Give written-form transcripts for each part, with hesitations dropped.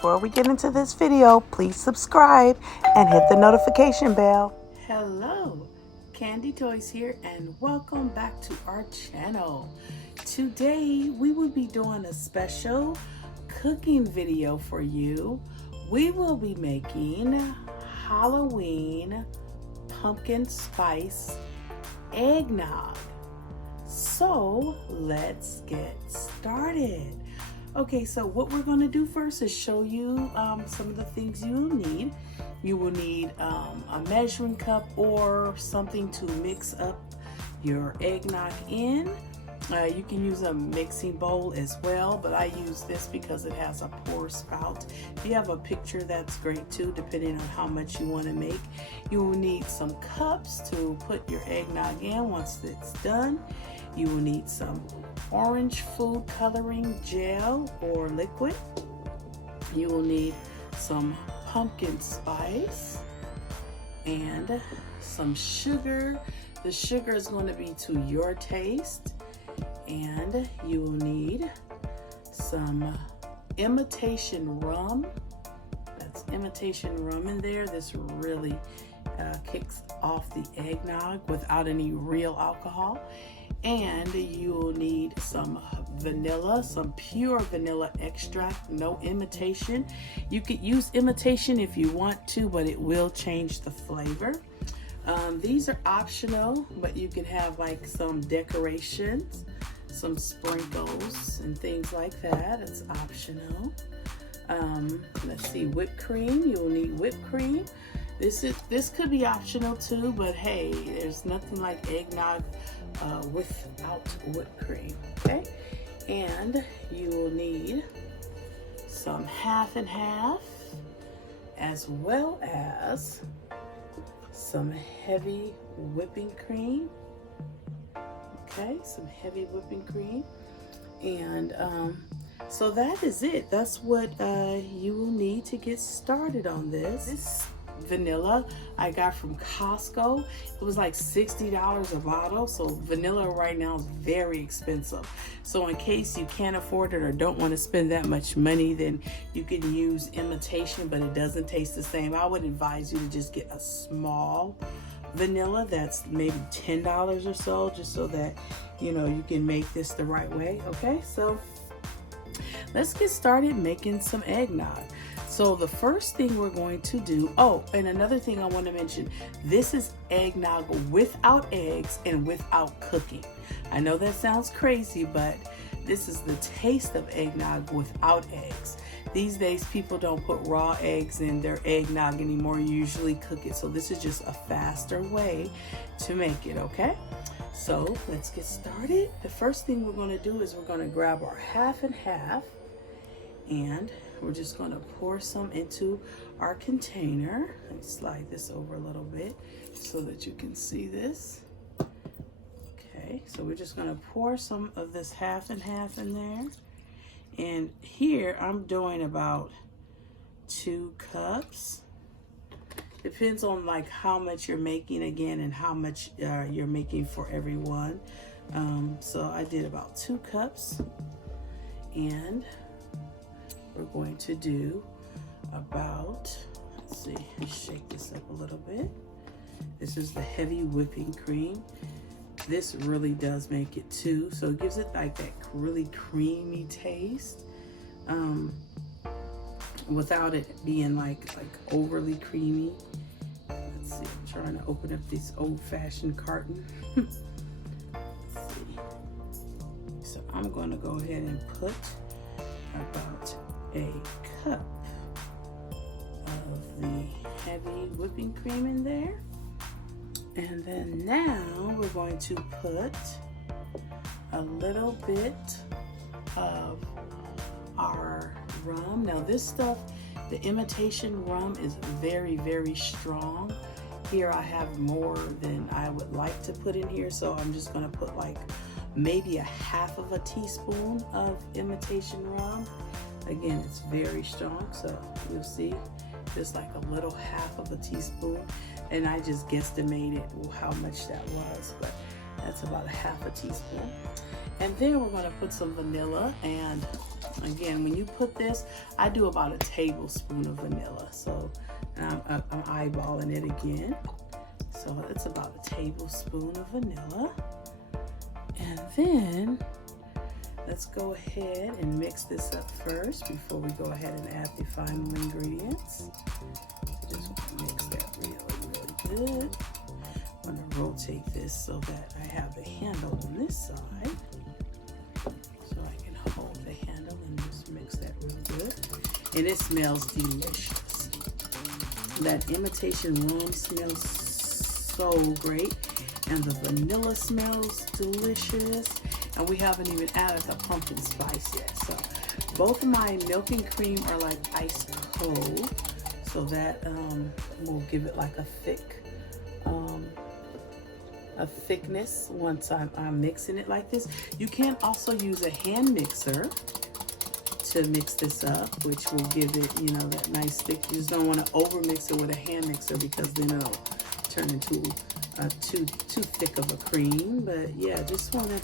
Before we get into this video, please subscribe and hit the notification bell. Hello, Candy Toys here, and welcome back to our channel. Today we will be doing a special cooking video for you. We will be making Halloween pumpkin spice eggnog. So let's get started. Okay, so what we're going to do first is show you some of the things you will need. You will need a measuring cup or something to mix up your eggnog in. You can use a mixing bowl as well, but I use this because it has a pour spout. If you have a picture, that's great too, depending on how much you want to make. You will need some cups to put your eggnog in once it's done. You will need some orange food coloring gel or liquid. You will need some pumpkin spice and some sugar. The sugar is going to be to your taste. And you will need some imitation rum. That's imitation rum in there. This really kicks off the eggnog without any real alcohol. And you will need some vanilla, some pure vanilla extract, no imitation. You could use imitation if you want to, but it will change the flavor. These are optional, but you can have like some decorations, some sprinkles and things like that. It's optional. Let's see, whipped cream. You will need whipped cream. This could be optional too, but hey, there's nothing like eggnog without whipped cream. Okay, and you will need some half and half, as well as some heavy whipping cream. Okay, some heavy whipping cream. And so that is it. That's what you will need to get started on this. This vanilla I got from Costco. It was like $60 a bottle. So vanilla right now is very expensive. So in case you can't afford it or don't want to spend that much money, then you can use imitation, but it doesn't taste the same. I would advise you to just get a small vanilla that's maybe $10 or so, just so that you know you can make this the right way. Okay, so let's get started making some eggnog. So the first thing we're going to do, oh, and another thing I want to mention, this is eggnog without eggs and without cooking. I know that sounds crazy, but this is the taste of eggnog without eggs. These days, people don't put raw eggs in their eggnog anymore. You usually cook it. So this is just a faster way to make it, okay? So let's get started. The first thing we're going to do is we're going to grab our half and half, and we're just going to pour some into our container. Let me slide this over a little bit so that you can see this. Okay, so we're just going to pour some of this half and half in there. And here I'm doing about 2 cups. Depends on like how much you're making again and how much you're making for everyone. So I did about 2 cups, and we're going to do about, let's see, shake this up a little bit. This is the heavy whipping cream. This really does make it too, so it gives it like that really creamy taste without it being like overly creamy. Let's see, I'm trying to open up this old-fashioned carton. Let's see. So I'm going to go ahead and put about a cup of the heavy whipping cream in there. And then now we're going to put a little bit of our rum. Now this stuff, the imitation rum, is very, very strong. Here I have more than I would like to put in here, so I'm just going to put like maybe a half of a teaspoon of imitation rum. Again, it's very strong, so you'll see just like a little half of a teaspoon. And I just guesstimated how much that was, but that's about a half a teaspoon. And then we're going to put some vanilla, and Again, when you put this, I do about a tablespoon of vanilla. So I'm eyeballing it again. So it's about a tablespoon of vanilla. And then let's go ahead and mix this up first before we go ahead and add the final ingredients. Just mix that really, really good. I'm going to rotate this so that I have the handle on this side. So I can hold the handle and just mix that really good. And it smells delicious. That imitation rum smells so great. And the vanilla smells delicious. And we haven't even added the pumpkin spice yet. So both of my milk and cream are like ice cold. So that will give it like a thickness once I'm mixing it like this. You can also use a hand mixer to mix this up, which will give it, you know, that nice thick. You just don't want to over mix it with a hand mixer because then it'll turn into too thick of a cream. But yeah, just want to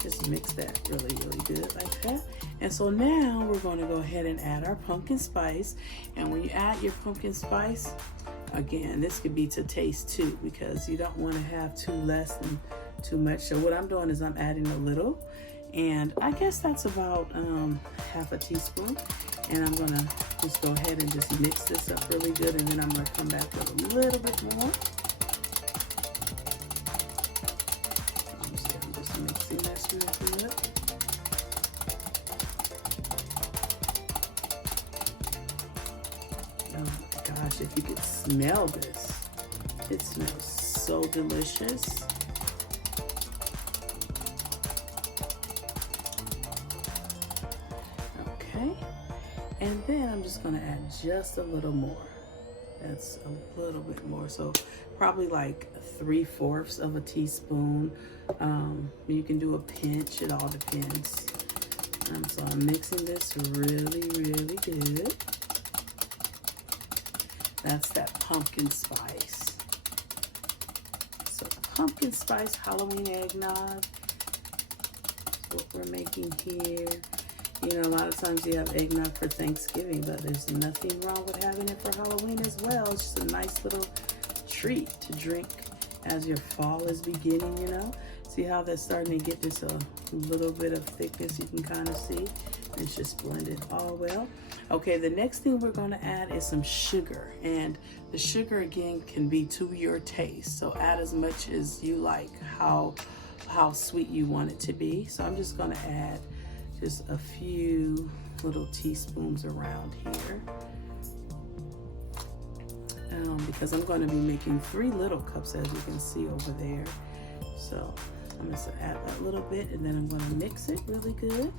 just mix that really, really good like that. And so now we're going to go ahead and add our pumpkin spice. And when you add your pumpkin spice, again, this could be to taste too, because you don't want to have too less and too much. So what I'm doing is I'm adding a little, and I guess that's about half a teaspoon. And I'm going to just go ahead and just mix this up really good, and then I'm going to come back with a little bit more. I'm just mixing that really good. Oh my gosh, if you could smell this, it smells so delicious. Okay, and then I'm just gonna add just a little more. That's a little bit more, so probably like 3/4 of a teaspoon. You can do a pinch, it all depends. So I'm mixing this really, really good. That's that pumpkin spice. So pumpkin spice Halloween eggnog is what we're making here. You know, a lot of times you have eggnog for Thanksgiving, but there's nothing wrong with having it for Halloween as well. It's just a nice little treat to drink as your fall is beginning, you know. See how that's starting to get this a little bit of thickness, you can kind of see. It's just blended all well. Okay, the next thing we're going to add is some sugar, and the sugar again can be to your taste. So add as much as you like, how sweet you want it to be. So I'm just going to add just a few little teaspoons around here, because I'm going to be making 3 little cups, as you can see over there. So I'm just going to add that little bit, and then I'm going to mix it really good.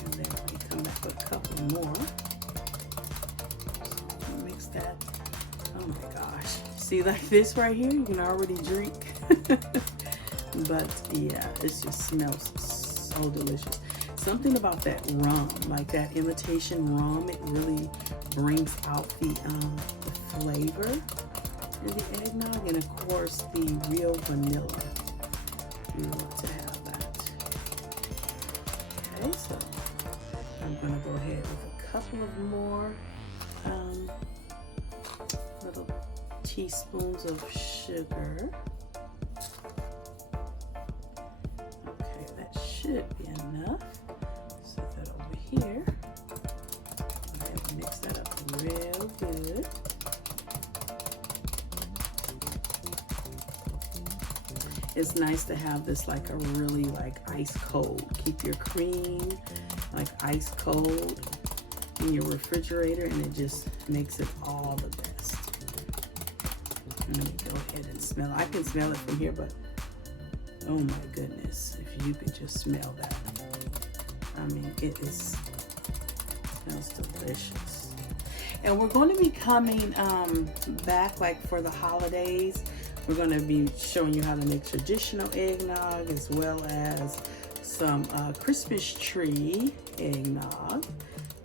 And then we come back with a couple more. So mix that. Oh my gosh. See, like this right here, you can already drink. But yeah, it just smells so delicious. Something about that rum, like that imitation rum, it really brings out the flavor in the eggnog, and of course the real vanilla. You want to have that. Okay, so I'm gonna go ahead with a couple of more little teaspoons of sugar. Okay, that should be enough. Set that over here. And mix that up real good. It's nice to have this like a really like ice cold. Keep your cream like ice cold in your refrigerator, and it just makes it all the best. Let me go ahead and smell it. I can smell it from here, but oh my goodness, if you could just smell that. I mean, it smells delicious. And we're going to be coming back like for the holidays. We're going to be showing you how to make traditional eggnog, as well as some Christmas tree eggnog.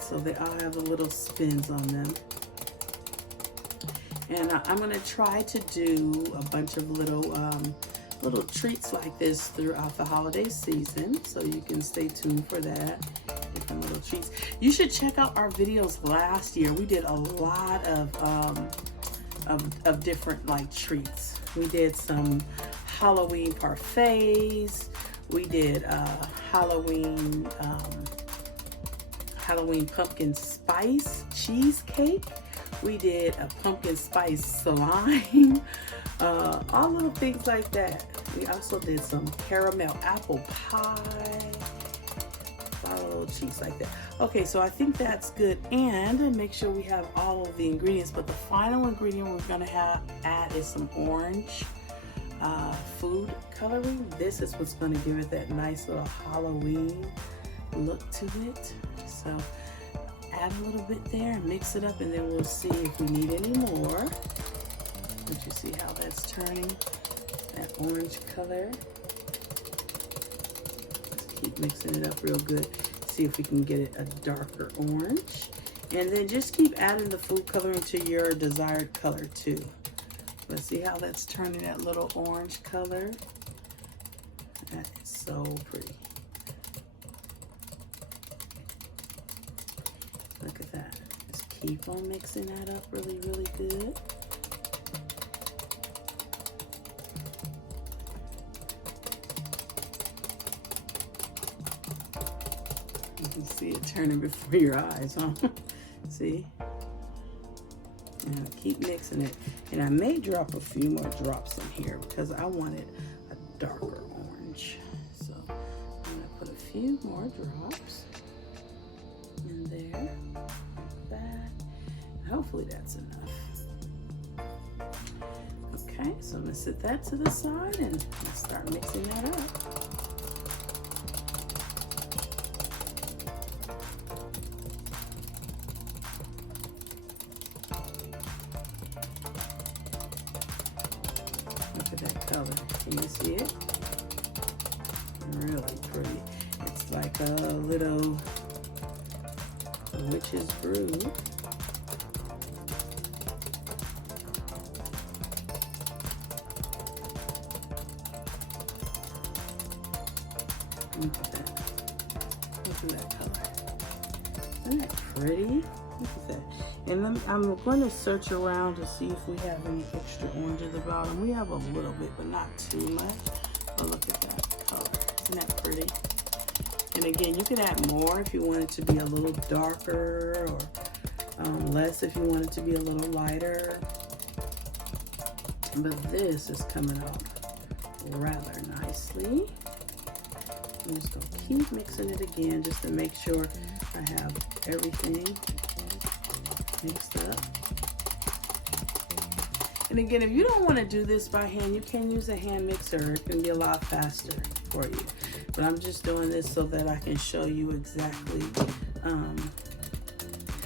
So they all have the little spins on them. And I'm going to try to do a bunch of little little treats like this throughout the holiday season, so you can stay tuned for that. Different little treats. You should check out our videos last year. We did a lot of different like treats. We did some Halloween parfaits. We did Halloween pumpkin spice cheesecake. We did a pumpkin spice slime. All little things like that. We also did some caramel apple pie. A lot of little cheese like that. Okay, so I think that's good. And make sure we have all of the ingredients. But the final ingredient we're gonna add is some orange food coloring. This is what's gonna give it that nice little Halloween look to it. So add a little bit there, mix it up, and then we'll see if we need any more. But you see how that's turning that orange color. Just keep mixing it up real good. See if we can get it a darker orange. And then just keep adding the food coloring to your desired color too. Let's see how that's turning that little orange color. That is so pretty. Look at that. Just keep on mixing that up really, really good. You can see it turning before your eyes, huh? See? And keep mixing it. And I may drop a few more drops in here because I wanted a darker orange. So I'm gonna put a few more drops in there, like that. Hopefully that's enough. Okay, so I'm gonna set that to the side and start mixing that up. Look at that color. Can you see it? Really pretty. It's like a little witch's brew. Look at that. Look at that color. Isn't that pretty? Look at that. And I'm going to search around to see if we have any extra orange at the bottom. We have a little bit, but not too much. But look at that color. Isn't that pretty? And again, you can add more if you want it to be a little darker, or less if you want it to be a little lighter. But this is coming out rather nicely. I'm just going to keep mixing it again just to make sure I have everything mixed up. And again, if you don't want to do this by hand, you can use a hand mixer. It can be a lot faster for you. But I'm just doing this so that I can show you exactly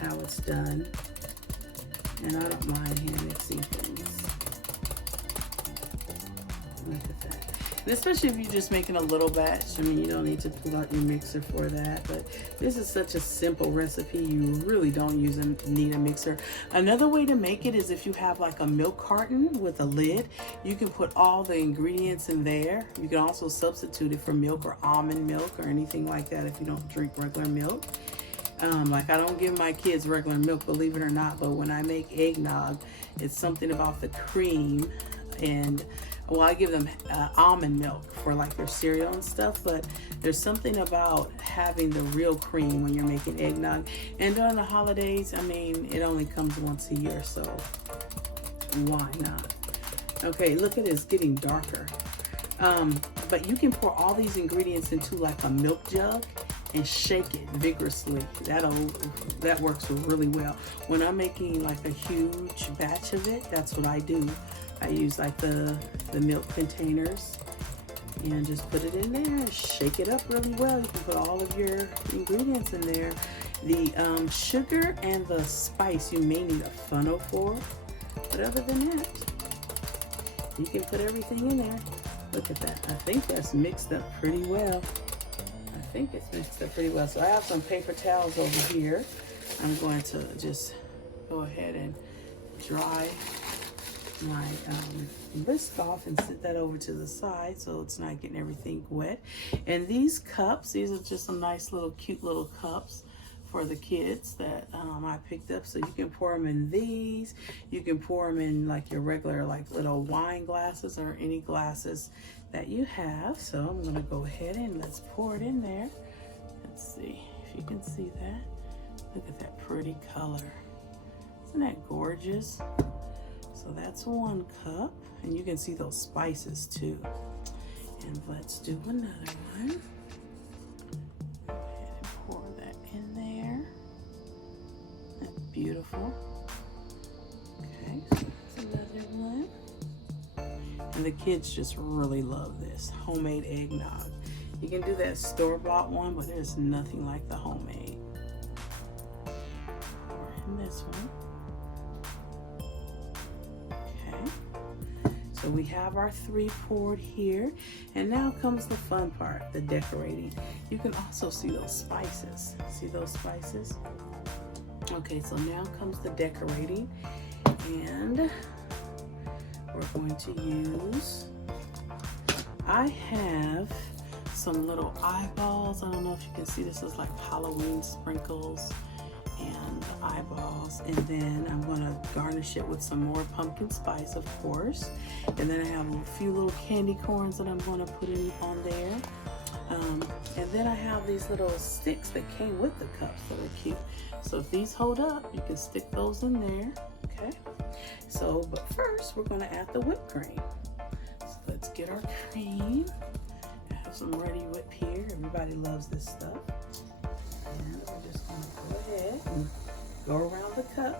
how it's done. And I don't mind hand mixing things. Look at that. And especially if you're just making a little batch. I mean, you don't need to pull out your mixer for that. But this is such a simple recipe. You really don't need a mixer. Another way to make it is if you have like a milk carton with a lid, you can put all the ingredients in there. You can also substitute it for milk or almond milk or anything like that if you don't drink regular milk. Like I don't give my kids regular milk, believe it or not, but when I make eggnog, it's something about the cream. And well, I give them almond milk for like their cereal and stuff, but there's something about having the real cream when you're making eggnog. And during the holidays, I mean, it only comes once a year, so why not? Okay, look at it, it's getting darker. But you can pour all these ingredients into like a milk jug and shake it vigorously. That works really well. When I'm making like a huge batch of it, that's what I do. I use like the milk containers and just put it in there and shake it up really well. You can put all of your ingredients in there. The sugar and the spice you may need a funnel for, but other than that, you can put everything in there. Look at that. I think that's mixed up pretty well. I think it's mixed up pretty well. So I have some paper towels over here. I'm going to just go ahead and dry my whisk off and set that over to the side so it's not getting everything wet. And these cups, these are just some nice little cute little cups for the kids that I picked up. So you can pour them in these. You can pour them in like your regular like little wine glasses or any glasses that you have. So I'm gonna go ahead and let's pour it in there. Let's see if you can see that. Look at that pretty color. Isn't that gorgeous? So that's one cup, and you can see those spices too. And let's do another one. Go ahead and pour that in there. That's beautiful. Okay, so that's another one. And the kids just really love this homemade eggnog. You can do that store-bought one, but there's nothing like the homemade. And this one. So we have our 3 poured here, and now comes the fun part, the decorating. You can also see those spices. See those spices? Okay, so now comes the decorating, and we're going to use, I have some little eyeballs. I don't know if you can see, this is like Halloween sprinkles and eyeballs, and then I'm going to garnish it with some more pumpkin spice, of course, and then I have a few little candy corns that I'm going to put in on there, and then I have these little sticks that came with the cups that are cute. So if these hold up, you can stick those in there. Okay, so but first we're going to add the whipped cream. So let's get our cream. I have some ready whip here. Everybody loves this stuff. And we're just going to go ahead and go around the cup.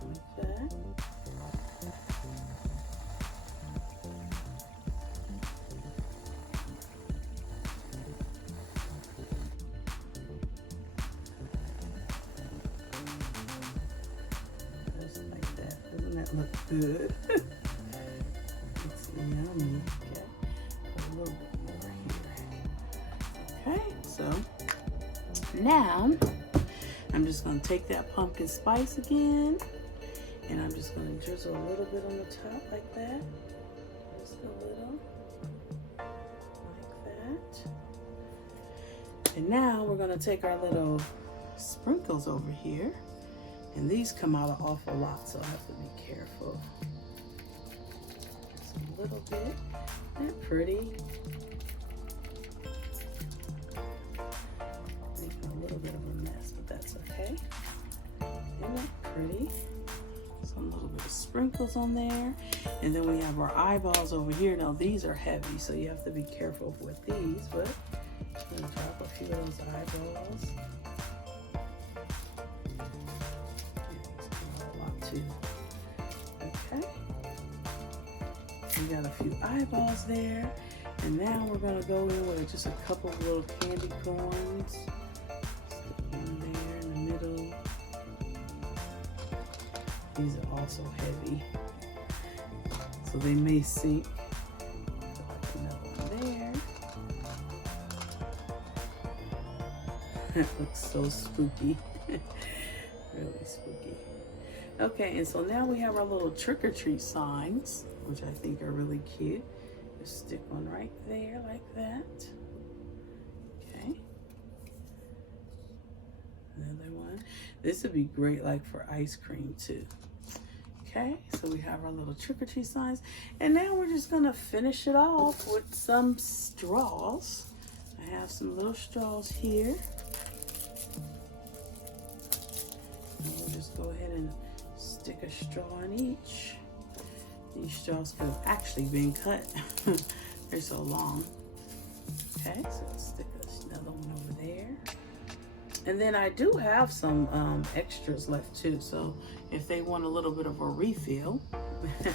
Like that. Just like that. Doesn't that look good? It's yummy. Okay. A little bit. Okay, so now I'm just going to take that pumpkin spice again, and I'm just going to drizzle a little bit on the top like that. Just a little, like that. And now we're going to take our little sprinkles over here, and these come out an awful lot, so I have to be careful. Just a little bit. Isn't that pretty? A little bit of a mess, but that's okay. Isn't that pretty? Some little bit of sprinkles on there, and then we have our eyeballs over here. Now these are heavy, so you have to be careful with these, but I'm gonna drop a few of those eyeballs. A lot too. Okay, we got a few eyeballs there, and now we're gonna go in with just a couple of little candy corns. These are also heavy, so they may sink. Another one there. That looks so spooky. Really spooky. Okay, and so now we have our little trick-or-treat signs, which I think are really cute. Just stick one right there like that. Okay. Another one. This would be great like for ice cream too. Okay, so we have our little trick-or-treat signs, and now we're just gonna finish it off with some straws. I have some little straws here. And we'll just go ahead and stick a straw in each. These straws could have actually been cut. They're so long. Okay, so let's stick another one over there. And then I do have some extras left too, so if they want a little bit of a refill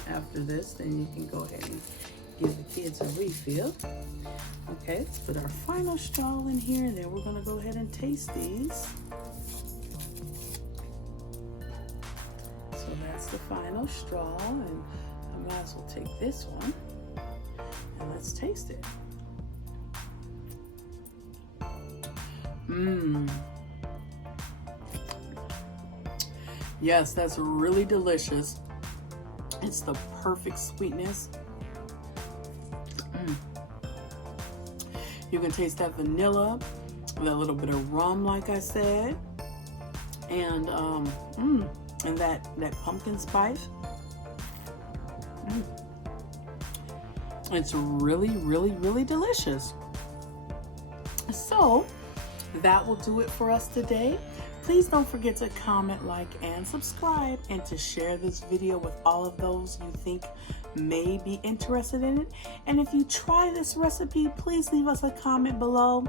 after this, then you can go ahead and give the kids a refill. Okay, let's put our final straw in here, and then we're gonna go ahead and taste these. So that's the final straw, and I might as well take this one, and let's taste it. Yes, that's really delicious. It's the perfect sweetness. You can taste that vanilla, that little bit of rum, like I said, and that pumpkin spice. It's really, really, really delicious. So that will do it for us today. Please don't forget to comment, like, and subscribe, and to share this video with all of those you think may be interested in it. And if you try this recipe, please leave us a comment below.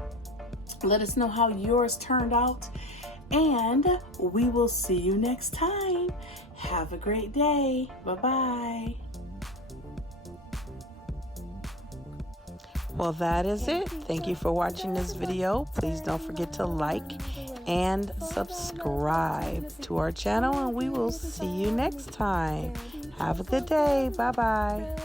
Let us know how yours turned out. And we will see you next time. Have a great day. Bye-bye. Well, that is it. Thank you for watching this video. Please don't forget to like and subscribe to our channel, and we will see you next time. Have a good day. Bye-bye.